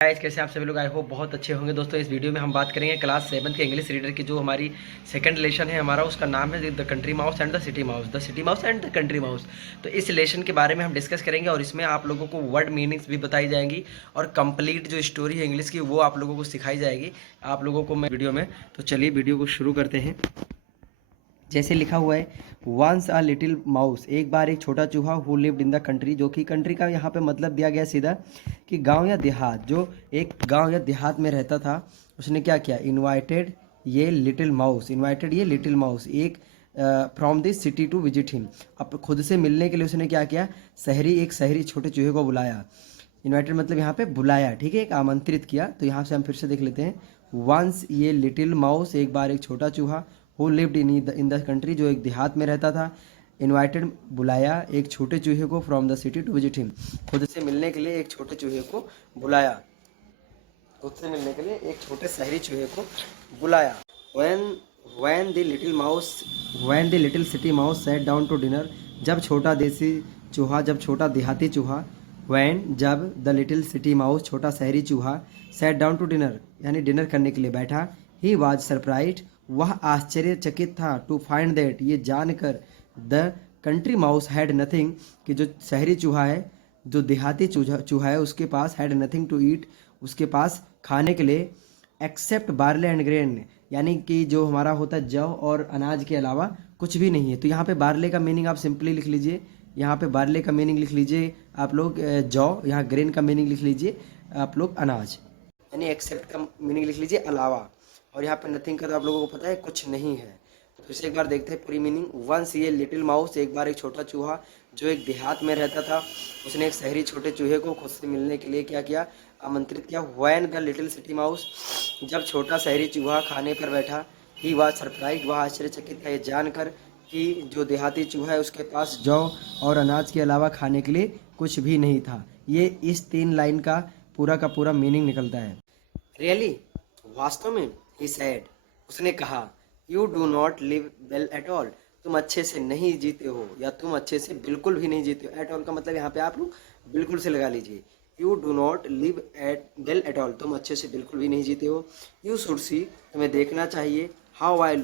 Guys, कैसे आप सभी लोग? आई होप बहुत अच्छे होंगे। दोस्तों, इस वीडियो में हम बात करेंगे क्लास 7 के इंग्लिश रीडर की जो हमारी सेकंड लेसन है हमारा, उसका नाम है the country mouse and the city mouse, the city mouse and the country mouse. तो इस लेसन के बारे में हम डिस्कस करेंगे और इसमें आप लोगों को वर्ड मीनिंग्स भी बताई जाएंगी और कंप्लीट जो स्टोरी है इंग्लिश की वो आप लोगों को सिखाई जाएगी आप लोगों को मैं वीडियो में। तो चलिए वीडियो को शुरू करते हैं। जैसे लिखा हुआ है, वंस अ लिटिल माउस, एक बार एक छोटा चूहा, who lived in the country, जो कि कंट्री का यहाँ पे मतलब दिया गया सीधा कि गांव या देहात, जो एक गांव या देहात में रहता था। उसने क्या किया? इनवाइटेड ये लिटिल माउस, इनवाइटेड ये लिटिल माउस एक from this city to visit him. अब खुद से मिलने के लिए उसने क्या किया? एक शहरी छोटे चूहे को बुलाया। इनवाइटेड मतलब यहाँ पे बुलाया, ठीक है, एक आमंत्रित किया। तो यहाँ से हम फिर से देख लेते हैं। वंस ये लिटिल माउस, एक बार एक छोटा चूहा, who lived in the country, जो एक देहात में रहता था। इनवाइटेड बुलाया एक छोटे चूहे को, from the city to visit him, खुद से मिलने के लिए एक छोटे चूहे को बुलाया, खुद से मिलने के लिए एक छोटे शहरी चूहे को बुलाया। when when the little mouse when the little city mouse sat down to dinner, जब छोटा देसी चूहा, जब छोटा देहाती चूहा, when जब the little city mouse छोटा शहरी चूहा, sat down to dinner यानी डिनर करने के लिए बैठा, he was surprised वह आश्चर्यचकित था, टू फाइंड दैट ये जानकर, the country mouse had nothing कि जो शहरी चूहा है, जो देहाती चूहा है, उसके पास हैड नथिंग टू ईट, उसके पास खाने के लिए, एक्सेप्ट बार्ले एंड ग्रेन यानी कि जो हमारा होता है जौ और अनाज के अलावा कुछ भी नहीं है। तो यहाँ पे बार्ले का मीनिंग आप सिंपली लिख लीजिए, यहाँ पे बार्ले का मीनिंग लिख लीजिए आप लोग जौ, यहाँ ग्रेन का मीनिंग लिख लीजिए आप लोग अनाज, यानी एक्सेप्ट का मीनिंग लिख लीजिए अलावा, और यहाँ पे नथिंग का तो आप लोगों को पता है कुछ नहीं है। तो फिर से एक बार देखते हैं पूरी मीनिंग। वंस ये लिटिल माउस, एक बार एक छोटा चूहा जो एक देहात में रहता था, उसने एक शहरी छोटे चूहे को खुद से मिलने के लिए क्या किया? आमंत्रित किया। When the little city mouse, जब छोटा शहरी चूहा खाने पर बैठा, ही वाज सरप्राइज्ड वह आश्चर्यचकित था ये जानकर कि जो देहाती चूहा है उसके पास जौ और अनाज के अलावा खाने के लिए कुछ भी नहीं था। ये इस 3 लाइन का पूरा मीनिंग निकलता है। रियली, वास्तव में, ही सेड, उसने कहा, you do not live well at all, तुम अच्छे से नहीं जीते हो, या तुम अच्छे से बिल्कुल भी नहीं जीते हो। एट ऑल का मतलब यहाँ पे आप लोग बिल्कुल से लगा लीजिए। You do not live at well at all, तुम अच्छे से बिल्कुल भी नहीं जीते हो। यू शुड सी, तुम्हें देखना चाहिए, हाउ आई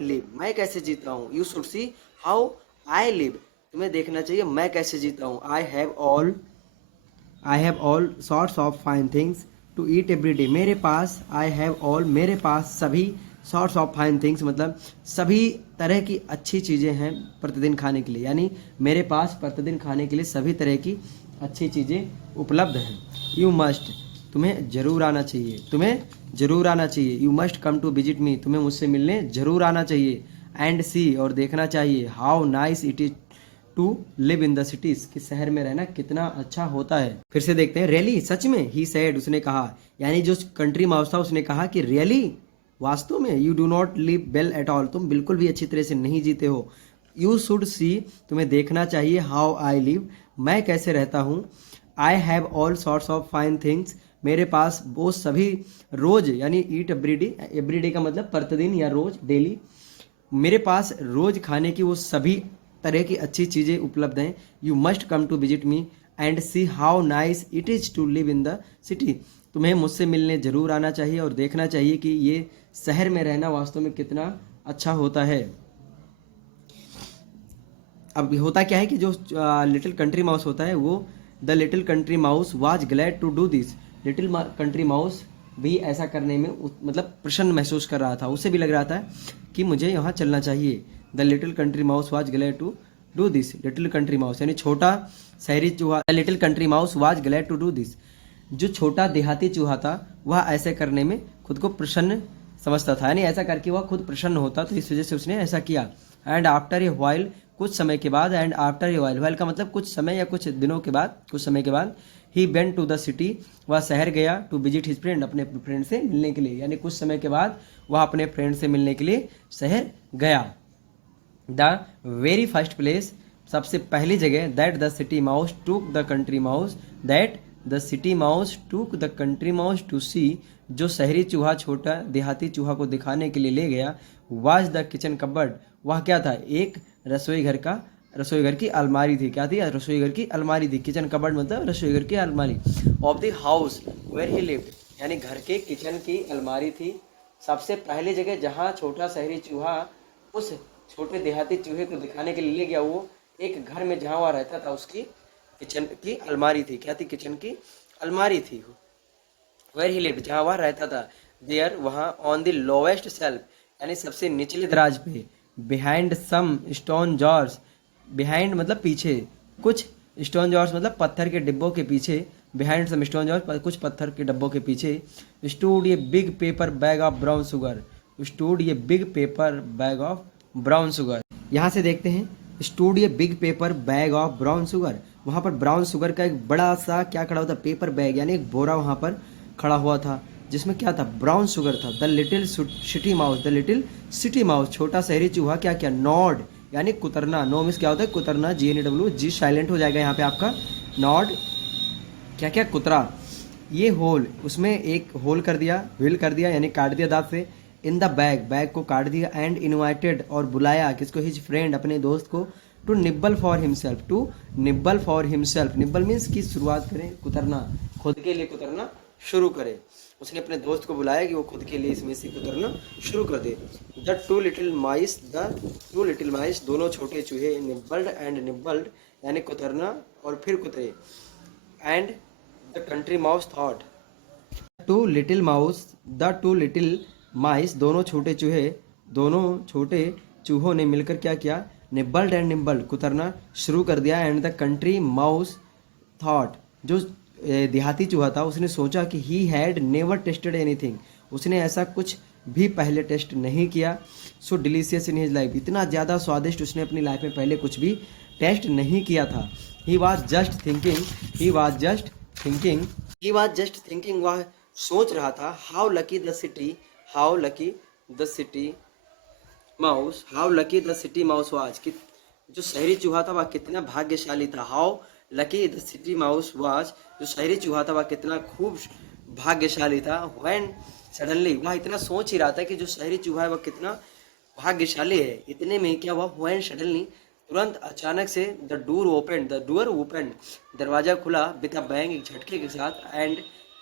लिव, मैं कैसे जीता हूँ। You should see how I live, तुम्हें देखना चाहिए मैं कैसे जीता हूँ। I have all sorts of fine things to eat every day, मेरे पास, आई हैव ऑल मेरे पास सभी, सॉर्ट्स ऑफ फाइन थिंग्स मतलब सभी तरह की अच्छी चीज़ें हैं प्रतिदिन खाने के लिए, यानी मेरे पास प्रतिदिन खाने के लिए सभी तरह की अच्छी चीज़ें उपलब्ध हैं। यू मस्ट, तुम्हें जरूर आना चाहिए, तुम्हें जरूर आना चाहिए। You must come to visit me, तुम्हें मुझसे मिलने जरूर आना चाहिए। एंड सी, और देखना चाहिए, how nice it is to live in the cities, कि शहर में रहना कितना अच्छा होता है। फिर से देखते हैं। रियली, सच में, ही सेड, उसने कहा, यानी जो कंट्री माउस था उसने कहा कि रियली, वास्तव में, you do not live well at all, तुम बिल्कुल भी अच्छी तरह से नहीं जीते हो। यू शुड सी, तुम्हें देखना चाहिए, हाउ आई लिव, मैं कैसे रहता हूँ। I have all sorts of fine things, मेरे पास वो सभी, रोज यानी ईट एवरी डे का मतलब प्रतिदिन या रोज, डेली, मेरे पास रोज खाने की वो सभी तरह की अच्छी चीज़ें उपलब्ध हैं। You must come to visit me and see how nice it is to live in the city, तुम्हें मुझसे मिलने जरूर आना चाहिए और देखना चाहिए कि ये शहर में रहना वास्तव में कितना अच्छा होता है। अब होता क्या है कि जो लिटिल कंट्री माउस होता है वो, the little country mouse was glad to do this, little country mouse भी ऐसा करने में मतलब प्रसन्न महसूस कर रहा था, उसे भी लग रहा था कि मुझे यहाँ चलना चाहिए। The little country mouse was glad to do this, little country mouse यानी छोटा शहरी चूहा, little country mouse was glad to do this, जो छोटा देहाती चूहा था वह ऐसे करने में खुद को प्रसन्न समझता था, यानी ऐसा करके वह खुद प्रसन्न होता, तो इस वजह से उसने ऐसा किया। एंड आफ्टर ए वाइल, कुछ समय के बाद, and after a while, while का मतलब कुछ समय या कुछ दिनों के बाद, कुछ समय के बाद, he went to the city, वह शहर गया, टू विजिट हिज फ्रेंड, अपने फ्रेंड से मिलने के लिए, यानी कुछ समय के बाद वह अपने फ्रेंड से मिलने के लिए शहर गया। द वेरी फर्स्ट प्लेस, सबसे पहली जगह, that the city mouse took the country mouse, that the city mouse took the country mouse to see, जो शहरी चूहा छोटा देहाती चूहा को दिखाने के लिए ले गया, वाज द किचन कबर्ड, वह क्या था? एक रसोई घर का रसोई घर की अलमारी थी। क्या थी? रसोई घर की अलमारी थी। किचन कबर्ड मतलब रसोई घर की अलमारी। Of the house where he lived, यानी घर के किचन की अलमारी थी। सबसे पहली जगह जहाँ छोटा शहरी चूहा उस छोटे देहाती चूहे को दिखाने के लिए ले गया, वो एक घर में जहाँ वह रहता था उसकी किचन की अलमारी थी। क्या थी? किचन की अलमारी थी। वेयर ही लिव्ड, जहाँ वह रहता था। देयर, वहाँ। ऑन द लोवेस्ट शेल्फ, यानी सबसे निचले दराज पे। बिहाइंड सम स्टोन जॉर्स, बिहाइंड मतलब पीछे, कुछ स्टोन जॉर्स मतलब पत्थर के डिब्बों के पीछे। बिहाइंड सम स्टोन जॉर्स, कुछ पत्थर के डब्बों के पीछे। स्टूड ये big paper bag of brown sugar, stood ये big paper bag of brown sugar. यहाँ से देखते हैं, स्टूड ये big paper bag of brown sugar, वहाँ पर ब्राउन शुगर का एक बड़ा सा क्या खड़ा होता, पेपर बैग यानी एक बोरा वहाँ पर खड़ा हुआ था, जिसमें क्या था? ब्राउन शुगर था। The little city mouse, the little city mouse, छोटा शहरी चूहा क्या क्या? नॉड, यानी कुतरना। नो मिस क्या होता है? कुतरना। GNW, जी साइलेंट हो जाएगा यहाँ पे आपका। नॉड क्या क्या? कुतरा। ये होल, उसमें एक होल कर दिया, व्हील कर दिया, यानी काट दिया दांत से। इन द बैग, बैग को काट दिया। एंड इनवाइटेड, और बुलाया किसको? हिज फ्रेंड, अपने दोस्त को। To nibble for himself, to nibble for himself. Nibble means की शुरुआत करें, कुतरना, खुद के लिए कुतरना शुरू करे। उसने अपने दोस्त को बुलाया कि वो खुद के लिए इसमें से कुतरना शुरू कर दे। The two little mice, the two little mice, दोनों छोटे चूहे। निब्बल्ड एंड निब्बल्ड, यानी कुतरना और फिर कुतरे। And the country mouse thought, two little mouse, the two little mice, दोनों छोटे चूहे, दोनों छोटे चूहों ने मिलकर क्या किया? निब्बल्ड एंड निब्बल्ड, कुतरना शुरू कर दिया। And the country mouse thought, जो देहाती चूहा था उसने सोचा कि he had never tested anything, उसने ऐसा कुछ भी पहले टेस्ट नहीं किया। सो डिलीशियस इन हिज लाइफ, इतना ज़्यादा स्वादिष्ट उसने अपनी लाइफ में पहले कुछ भी टेस्ट नहीं किया था। He was just thinking, he was just thinking, he was just thinking, वह सोच रहा था। How lucky the city, how lucky the city mouse, how lucky the city mouse was, कि जो शहरी चूहा था वह कितना भाग्यशाली था। How lucky the city mouse was, जो शहरी चूहा था वह कितना खूब भाग्यशाली था। व्हेन सडनली, वह इतना सोच ही रहा था कि जो शहरी चूहा है वह कितना भाग्यशाली है। इतने में क्या हुआ? व्हेन सडनली, तुरंत अचानक से, the door open, the door open, दरवाजा खुला। विद अ बैंग, एक झटके के साथ। And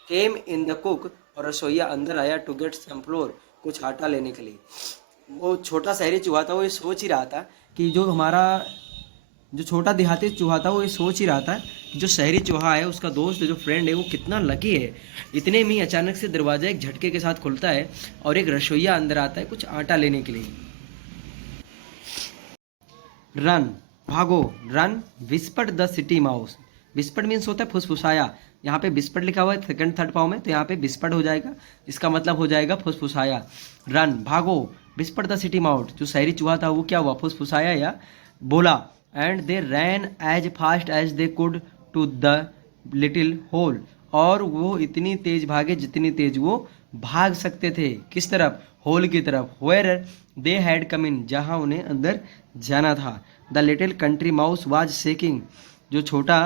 came in the cook, और रसोईया अंदर आया। टू गेट सम फ्लोर, कुछ आटा लेने के लिए। वो छोटा शहरी चूहा था, वो ये सोच ही रहा था कि जो हमारा जो छोटा देहाती चूहा था वो ये सोच ही रहा था कि जो शहरी चूहा है उसका दोस्त, जो फ्रेंड है, वो कितना लकी है। इतने में अचानक से दरवाजा एक झटके के साथ खुलता है और एक रसोईया अंदर आता है कुछ आटा लेने के लिए। रन, भागो। Run, whispered the city mouse, whispered means होता है फुसफुसाया। यहाँ पे विस्पर्ड लिखा हुआ है सेकंड थर्ड पाव में, तो यहाँ पे विस्पर्ड हो जाएगा, इसका मतलब हो जाएगा फुसफुसाया। रन, भागो। विस्पर्ड द सिटी माउस, जो शहरी चूहा था वो क्या हुआ? फुसफुसाया या बोला। And they ran as fast as they could to the little hole, और वो इतनी तेज भागे जितनी तेज वो भाग सकते थे। किस तरफ? होल की तरफ। वेयर दे हैड कम इन, जहाँ उन्हें अंदर जाना था। The little country mouse was shaking, जो छोटा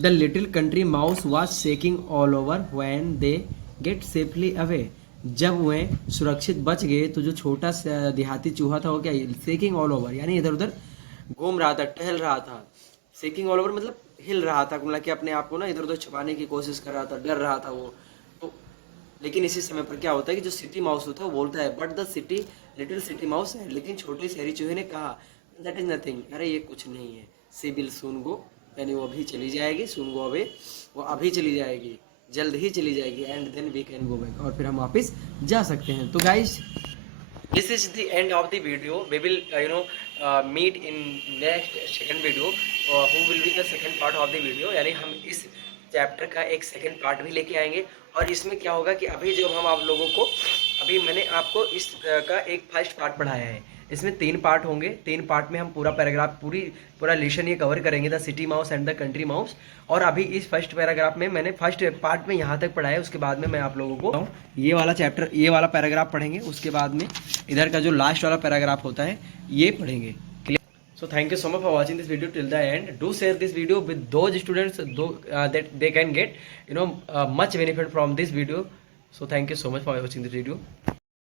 the little country mouse was shaking all over when they get safely away, जब वह सुरक्षित बच गए तो जो छोटा सा देहाती चूहा था वो क्या? शेकिंग ऑल ओवर, यानी इधर उधर घूम रहा था, टहल रहा था। शेकिंग ऑल ओवर मतलब हिल रहा था, मतलब कि अपने आप को ना इधर उधर छुपाने की कोशिश कर रहा था, डर रहा था वो तो। लेकिन इसी समय पर क्या होता है कि जो सिटी माउस होता है वो बोलता है, but the city little city mouse है, लेकिन छोटे शहरी चूहे ने कहा, दैट इज नथिंग, अरे ये कुछ नहीं है। सी विल सून गो, यानी वो अभी चली जाएगी। सून गो अवे, वो अभी चली जाएगी, जल्द ही चली जाएगी। And then we can go back, और फिर हम वापस जा सकते हैं। तो guys, this is the end of the video. We will meet in next second video, who will be the second part of the video, यानी हम इस चैप्टर का एक सेकंड पार्ट भी लेके आएंगे। और इसमें क्या होगा कि अभी जब हम आप लोगों को, अभी मैंने आपको इस का एक फर्स्ट पार्ट पढ़ाया है, इसमें 3 पार्ट होंगे। 3 पार्ट में हम पूरा पैराग्राफ, पूरा लेसन ये कवर करेंगे, the city mouse and the country mouse. और अभी इस फर्स्ट पैराग्राफ में मैंने फर्स्ट पार्ट में यहाँ तक पढ़ाया है, उसके बाद में मैं आप लोगों को ये वाला चैप्टर, ये वाला पैराग्राफ पढ़ेंगे, उसके बाद में इधर का जो लास्ट वाला पैराग्राफ होता है ये पढ़ेंगे। So thank you so much for watching this video till the end. Do share this video with those students that they can get much benefit from this video. So thank you so much for watching this video.